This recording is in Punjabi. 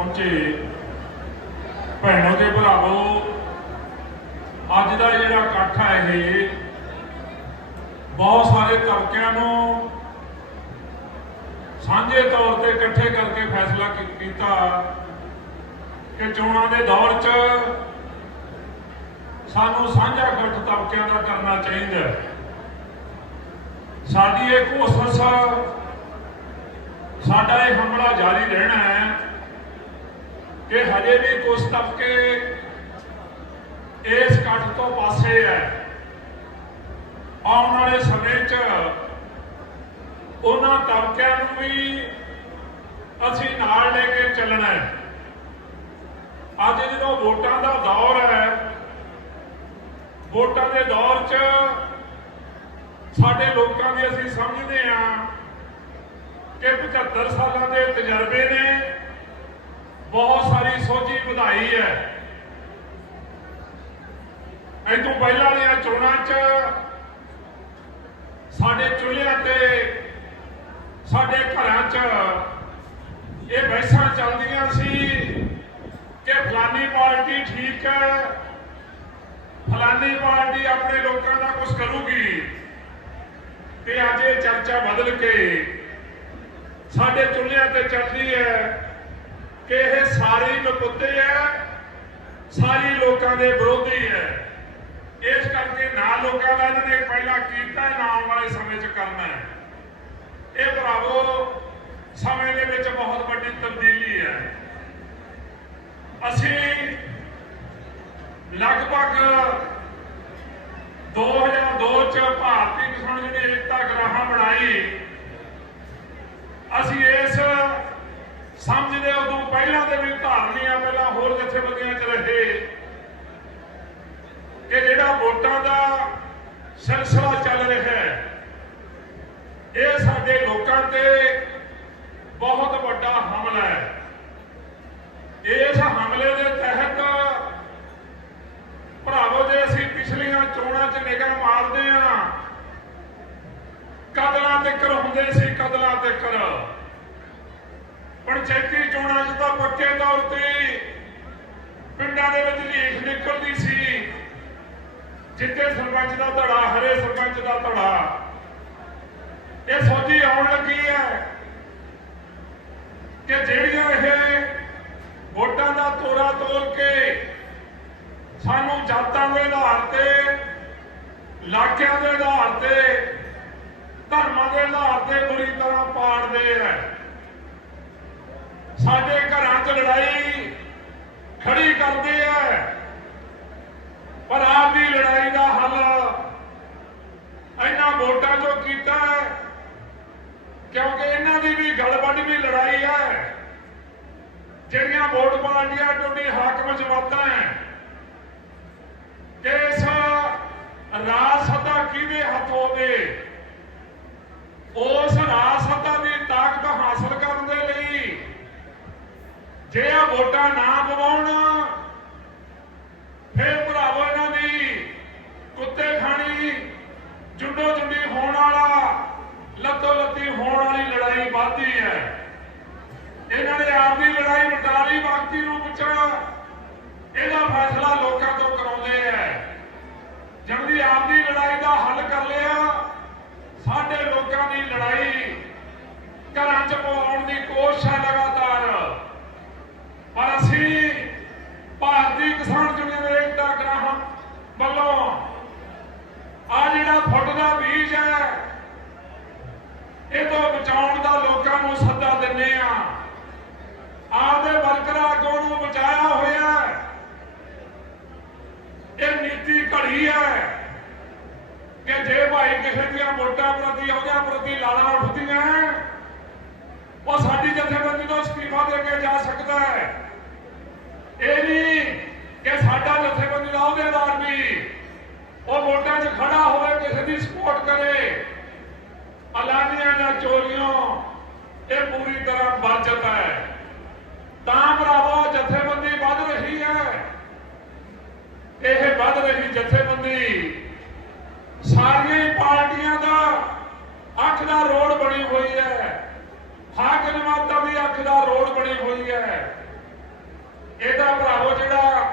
ਪਹੁੰਚੇ। ਭੈਣੋ ਤੇ ਭਰਾਵੋ, ਅੱਜ ਦਾ ਜਿਹੜਾ ਇਕੱਠ ਹੈ ਇਹ, ਬਹੁਤ ਸਾਰੇ ਤਬਕਿਆਂ ਨੂੰ ਸਾਂਝੇ ਤੌਰ ਤੇ ਇਕੱਠੇ ਕਰਕੇ ਫੈਸਲਾ ਕੀਤਾ ਕਿ ਚੋਣਾਂ ਦੇ ਦੌਰ 'ਚ ਸਾਨੂੰ ਸਾਂਝਾ ਇਕੱਠ ਤਬਕਿਆਂ ਦਾ ਕਰਨਾ ਚਾਹੀਦਾ ਸਾਡੀ ਇਹ ਕੋਸ਼ਿਸ਼ ਸਾਡਾ ਇਹ ਹਮਲਾ ਜਾਰੀ ਰਹਿਣਾ ਹੈ। ਕਿ ਹਜੇ ਵੀ ਕੁਝ ਤਬਕੇ ਇਸ ਇਕੱਠ ਤੋਂ ਪਾਸੇ ਹੈ। ਆਉਣ ਵਾਲੇ ਸਮੇਂ 'ਚ ਉਹਨਾਂ ਤਬਕਿਆਂ ਨੂੰ ਵੀ ਅਸੀਂ ਨਾਲ ਲੈ ਕੇ ਚੱਲਣਾ ਹੈ। ਅੱਜ ਜਦੋਂ ਵੋਟਾਂ ਦਾ ਦੌਰ ਹੈ, ਵੋਟਾਂ ਦੇ ਦੌਰ 'ਚ ਸਾਡੇ ਲੋਕਾਂ ਦੀ ਅਸੀਂ ਸਮਝਦੇ ਹਾਂ ਕਿ 75 ਸਾਲਾਂ ਦੇ ਤਜਰਬੇ ਨੇ ਬਹੁਤ ਸਾਰੀ ਸੋਝੀ ਵਧਾਈ ਹੈ। ਇਹ ਤੋਂ ਪਹਿਲਾਂ ਦੀਆਂ ਚੋਣਾਂ 'ਚ ਸਾਡੇ ਚੁੱਲ੍ਹਿਆਂ ਤੇ, ਸਾਡੇ ਘਰਾਂ 'ਚ ਇਹ ਬਹਿਸਾਂ ਚੱਲਦੀਆਂ ਸੀ ਕਿ ਫਲਾਨੀ ਪਾਰਟੀ ਠੀਕ ਹੈ, ਫਲਾਨੀ ਪਾਰਟੀ ਆਪਣੇ ਲੋਕਾਂ ਦਾ ਕੁਝ ਕਰੂਗੀ। ਤੇ ਅੱਜ ਇਹ ਚਰਚਾ ਬਦਲ ਕੇ ਸਾਡੇ ਚੁੱਲ੍ਹਿਆਂ ਤੇ ਚੱਲਦੀ ਹੈ। ਕਿ ਇਹ ਸਾਰੇ ਨਪੁੱਤੇ ਹੈ, ਸਾਰੀ ਲੋਕਾਂ ਦੇ ਵਿਰੋਧੀ ਹੈ। ਇਸ ਕਰਕੇ ਨਾ ਲੋਕਾਂ ਦਾ ਇਹਨਾਂ ਨੇ ਪਹਿਲਾਂ ਕੀਤਾ ਨਾ ਆਉਣ ਵਾਲੇ ਸਮੇਂ 'ਚ ਕਰਨਾ ਹੈ। ਇਹ ਭਰਾਵੋ, ਸਮੇਂ ਦੇ ਵਿੱਚ ਬਹੁਤ ਵੱਡੀ ਤਬਦੀਲੀ ਹੈ। ਅਸੀਂ ਲਗਭਗ 2002 ਚ ਭਾਰਤੀ ਕਿਸਾਨ ਜਿਹੜੀ ਏਕਤਾ ਗਰਾਹਾਂ ਬਣਾਈ ਅਸੀਂ ਇਸ ਸਮਝਦੇ ਉਦੋਂ ਪਹਿਲਾਂ ਦੇ ਵੀ ਧਾਰਨੀਆਂ ਪਹਿਲਾਂ ਹੋਰ ਜਥੇਬੰਦੀਆਂ ਚ ਰਹੇ ਕਿ ਜਿਹੜਾ ਵੋਟਾਂ ਦਾ ਸਿਲਸਿਲਾ ਚੱਲ ਰਿਹਾ ਹੈ। ਇਹ ਸਾਡੇ ਲੋਕਾਂ ਤੇ ਬਹੁਤ ਵੱਡਾ ਹਮਲਾ ਹੈ। ਇਸ ਹਮਲੇ ਦੇ ਤਹਿਤ ਭਰਾਵੋ, ਜੇ ਅਸੀਂ ਪਿਛਲੀਆਂ ਚੋਣਾਂ 'ਚ ਨਿਗਾਹ ਮਾਰਦੇ ਹਾਂ ਕਦਲਾਂ ਤਿੱਕਰ ਹੁੰਦੇ ਸੀ ਕਦਲਾਂ ਤਿੱਕਰ। ਪੰਚਾਇਤੀ ਚੋਣਾਂ 'ਚ ਤਾਂ ਪੱਕੇ ਤੌਰ ਤੇ ਪਿੰਡਾਂ ਦੇ ਵਿੱਚ ਲੀਖ ਨਿਕਲਦੀ ਸੀ ਜਿੱਥੇ ਸਰਪੰਚ ਦਾ ਧੜਾ ਹਰੇ ਸਰਪੰਚ ਦਾ ਧੜਾ। ਇਹ ਸੋਚੀ ਆਉਣ ਲੱਗੀ ਹੈ ਕਿ ਜਿਹੜੀਆਂ ਇਹ ਵੋਟਾਂ ਦਾ ਤੋਰਾ ਤੋਲ ਕੇ ਸਾਨੂੰ ਜਾਤਾਂ ਦੇ ਆਧਾਰ ਤੇ, ਇਲਾਕਿਆਂ ਦੇ ਆਧਾਰ ਤੇ, ਧਰਮਾਂ ਦੇ ਆਧਾਰ ਤੇ ਬੁਰੀ ਤਰ੍ਹਾਂ ਪਾੜਦੇ ਐ ਸਾਡੇ ਘਰਾਂ 'ਚ ਲੜਾਈ ਖੜੀ ਕਰਦੇ ਐ ਪਰ ਆਪ ਦੀ ਲੜਾਈ ਦਾ ਹੱਲ ਇਹਨਾਂ ਵੋਟਾਂ 'ਚੋਂ ਕੀਤਾ ਹੈ। ਕਿਉਂਕਿ ਇਹਨਾਂ ਦੀ ਵੀ ਗੜਬੜ ਵੀ ਲੜਾਈ ਹੈ। ਜਿਹੜੀਆਂ ਵੋਟ ਪਾਰਟੀਆਂ ਟੁੱਟੀ ਹਾਕਮ ਜਮਾਤਾਂ ਹੈ। ਕਿ ਇਸ ਰਾਜ ਸੱਤਾ ਕਿਹਦੇ ਹੱਥ ਹੋਵੇ ਉਸ ਰਾਜ ਸੱਤਾ ਦੀ ਤਾਕਤ ਹਾਸਲ ਕਰਨ ਦੇ ਲਈ ਜੇ ਇਹ ਵੋਟਾਂ ਨਾ ਪਵਾਉਣ ਫਿਰ ਭਰਾਵੋ ਇਹਨਾਂ ਦੀ ਕੁੱਤੇ ਖਾਣੀ ਜੁੰਡੋ ਜੁੰਡੀ ਹੋਣ ਵਾਲਾ ਲੱਤੋ ਲੱਤੀ ਹੋਣ ਵਾਲੀ ਲੜਾਈ ਹੈ। ਇਹਨਾਂ ਨੇ ਆਪਦੀ ਲੜਾਈ ਮਟਾਲੀ ਵਕਤੀ ਰੂਪ ਚ ਇਹਦਾ ਫੈਸਲਾ ਲੋਕਾਂ ਤੋਂ ਕਰਾਉਂਦੇ ਐ ਜਲਦੀ ਆਪਦੀ ਲੜਾਈ ਦਾ ਹੱਲ ਕਰ ਲਿਆ, ਸਾਡੇ ਲੋਕਾਂ ਦੀ ਲੜਾਈ ਘਰਾਂ ਚ ਪਵਾਉਣ ਦੀ ਕੋਸ਼ਿਸ਼ ਹੈ ਲਗਾਤਾਰ ਪਰ ਅਸੀਂ ਭਾਰਤੀ ਕਿਸਾਨ ਯੂਨੀਅਨ ਏਕਤਾ ਗ੍ਰਾਹਾਂ ਵੱਲੋਂ ਆ ਜਿਹੜਾ ਫੁੱਟ ਦਾ ਬੀਜ ਹੈ ਇਹ ਤੋਂ ਬਚਾਉਣ ਦਾ ਲੋਕਾਂ ਨੂੰ ਸੱਦਾ ਦਿੰਨੇ ਆ। ਆਪਦੇ ਵਰਕਰਾਂ ਅੱਗੋਂ ਨੂੰ ਬਚਾਇਆ ਹੋਇਆ ਇਹ ਨੀਤੀ ਘੜੀ ਹੈ ਕਿ ਜੇ ਭਾਈ ਕਿਸੇ ਦੀਆਂ ਵੋਟਾਂ ਪ੍ਰਤੀ ਉਹਦੇ ਪ੍ਰਤੀ ਲਾਲਾਂ ਉੱਠਦੀਆਂ ਉਹ ਸਾਡੀ ਜਥੇਬੰਦੀ ਤੋਂ ਅਸਤੀਫਾ ਦੇ ਕੇ ਜਾ ਸਕਦਾ ਹੈ। ਇਹ ਨਹੀਂ ਕਿ ਸਾਡਾ ਜਥੇਬੰਦੀ ਦਾ ਅਹੁਦੇਦਾਰ ਵੀ ਉਹ ਵੋਟਾਂ 'ਚ ਖੜਾ ਹੋਵੇ, ਕਿਸੇ ਦੀ ਸਪੋਰਟ ਕਰੇ। ਠੱਗੀਆਂ ਜਾਂ ਚੋਰੀਆਂ, ਇਹ ਪੂਰੀ ਤਰ੍ਹਾਂ ਬਚਤ ਹੈ। ਤਾਂ ਭਰਾਵੋ, ਜਥੇਬੰਦੀ ਵੱਧ ਰਹੀ ਹੈ। ਇਹ ਵੱਧ ਰਹੀ ਜਥੇਬੰਦੀ। ਸਾਰੀਆਂ ਪਾਰਟੀਆਂ ਦਾ ਅੱਖ ਦਾ ਰੋਡ ਬਣੀ ਹੋਈ ਹੈ। ਹਾਕਮ ਮਾਤਾ ਦੀ ਅੱਖ ਦਾ ਰੋਡ ਬਣੀ ਹੋਈ ਹੈ। ਇਹਦਾ ਭਰਾਵੋ, ਜਿਹੜਾ